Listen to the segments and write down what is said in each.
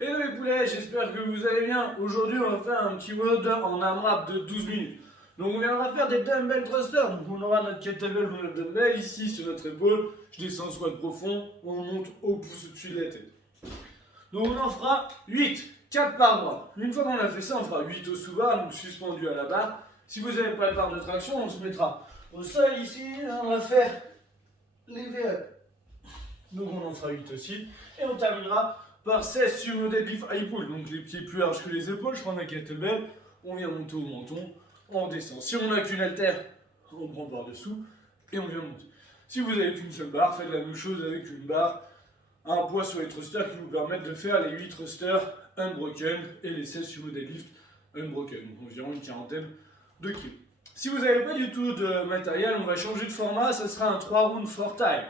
Hello les poulets, j'espère que vous allez bien. Aujourd'hui, on va faire un petit WOD en AMRAP de 12 minutes. Donc, on viendra faire des dumbbell thrusters. Donc, on aura notre kettlebell ou notre dumbbell ici sur notre épaule. Je descends squat profond, on monte au pouce au-dessus de la tête. Donc, on en fera 8, 4 par bras. Une fois qu'on a fait ça, on fera 8 au sous-barre, donc suspendu à la barre. Si vous n'avez pas de barre de traction, on se mettra au sol ici. On va faire les V-up. Donc, on en fera 8 aussi. Et on terminera par 16 sur le deadlift high pull, donc les pieds plus larges que les épaules. Je prends ma kettlebell, on vient monter au menton, on descend. Si on n'a qu'une haltère, on prend par dessous et on vient monter. Si vous n'avez qu'une seule barre, faites la même chose avec une barre, un poids sur les thrusters qui vous permettent de faire les 8 thrusters unbroken et les 16 sur le deadlift unbroken, donc environ une quarantaine de kilos. Si vous n'avez pas du tout de matériel, on va changer de format, ça sera un 3 rounds 4 time.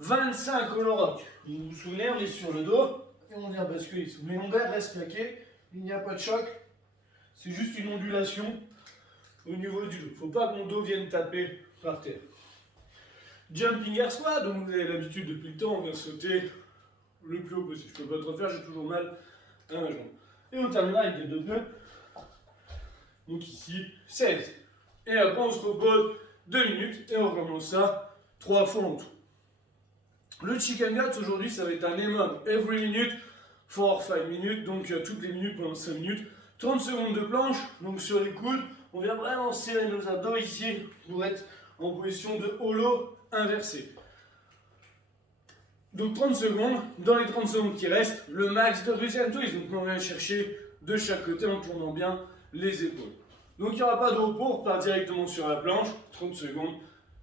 25 hollow rock. Vous vous souvenez, on est sur le dos. Et on vient basculer sous. Mes lombaires restent plaqués, il n'y a pas de choc, c'est juste une ondulation au niveau du dos. Il ne faut pas que mon dos vienne taper par terre. Jumping air squat, donc vous avez l'habitude depuis le temps, on vient sauter le plus haut possible. Je ne peux pas trop faire, j'ai toujours mal à ma jambe. Et on terminera avec des deux pneus. Donc ici, 16. Et après on se repose 2 minutes et on recommence ça 3 fois en tout. Le chicken guts aujourd'hui ça va être un EMOM every minute for 5 minutes, donc toutes les minutes pendant 5 minutes. 30 secondes de planche, donc sur les coudes, on vient vraiment serrer nos abdos ici pour être en position de hollow inversé. Donc 30 secondes, dans les 30 secondes qui restent, le max de Russian twist, donc on vient chercher de chaque côté en tournant bien les épaules. Donc il n'y aura pas de repos, on repart directement sur la planche, 30 secondes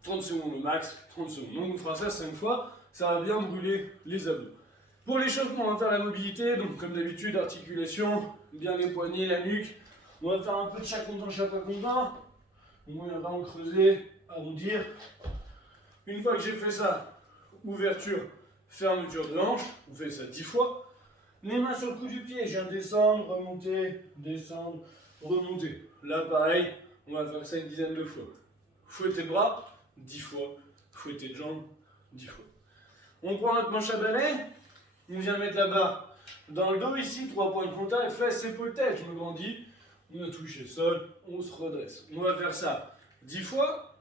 au max, 30 secondes. Donc on fera ça 5 fois. Ça va bien brûler les abdos. Pour l'échauffement, on va faire la mobilité, donc comme d'habitude, articulation, bien les poignets, la nuque. On va faire un peu de chaque content, chaque content. On va vraiment creuser, arrondir. Une fois que j'ai fait ça, ouverture, fermeture de hanche, on fait ça 10 fois. Les mains sur le cou du pied, je viens descendre, remonter, descendre, remonter. Là, pareil, on va faire ça une dizaine de fois. Fouetter le bras, 10 fois. Fouetter les jambes, 10 fois. On prend notre manche à balai, on vient mettre la barre dans le dos ici, 3 points de contact, fesses, épaules, tête, je me grandis, on a touché le sol, on se redresse. On va faire ça 10 fois,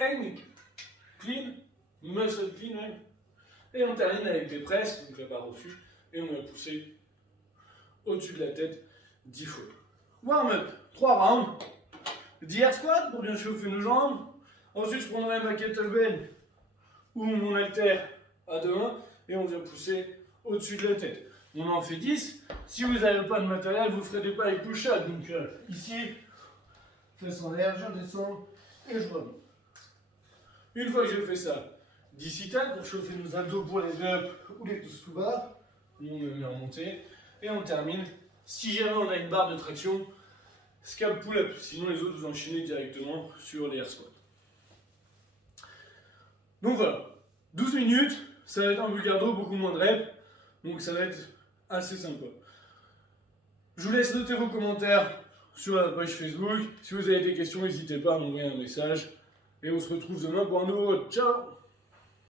hang, clean, muscle clean, hein. Et on termine avec des presses, donc la barre au fût, et on va pousser au-dessus de la tête 10 fois. Warm-up, 3 rounds, 10 air squat pour bien chauffer nos jambes, ensuite je prendrai ma kettlebell ou mon haltère à 2 mains et on vient pousser au-dessus de la tête. On en fait 10. Si vous n'avez pas de matériel, vous ferez des pas avec push-up. Donc ici, fesses en l'air, je descends et je remonte. Une fois que j'ai fait ça, 10 sit-ups pour chauffer nos abdos pour les up ou les pouces tout bas. On me met en montée et on termine. Si jamais on a une barre de traction, scalp pull-up. Sinon les autres vous enchaînez directement sur les air squats. Donc voilà, 12 minutes, ça va être un vulgardo, beaucoup moins de reps, donc ça va être assez sympa. Je vous laisse noter vos commentaires sur la page Facebook. Si vous avez des questions, n'hésitez pas à m'envoyer un message. Et on se retrouve demain pour un nouveau. Ciao!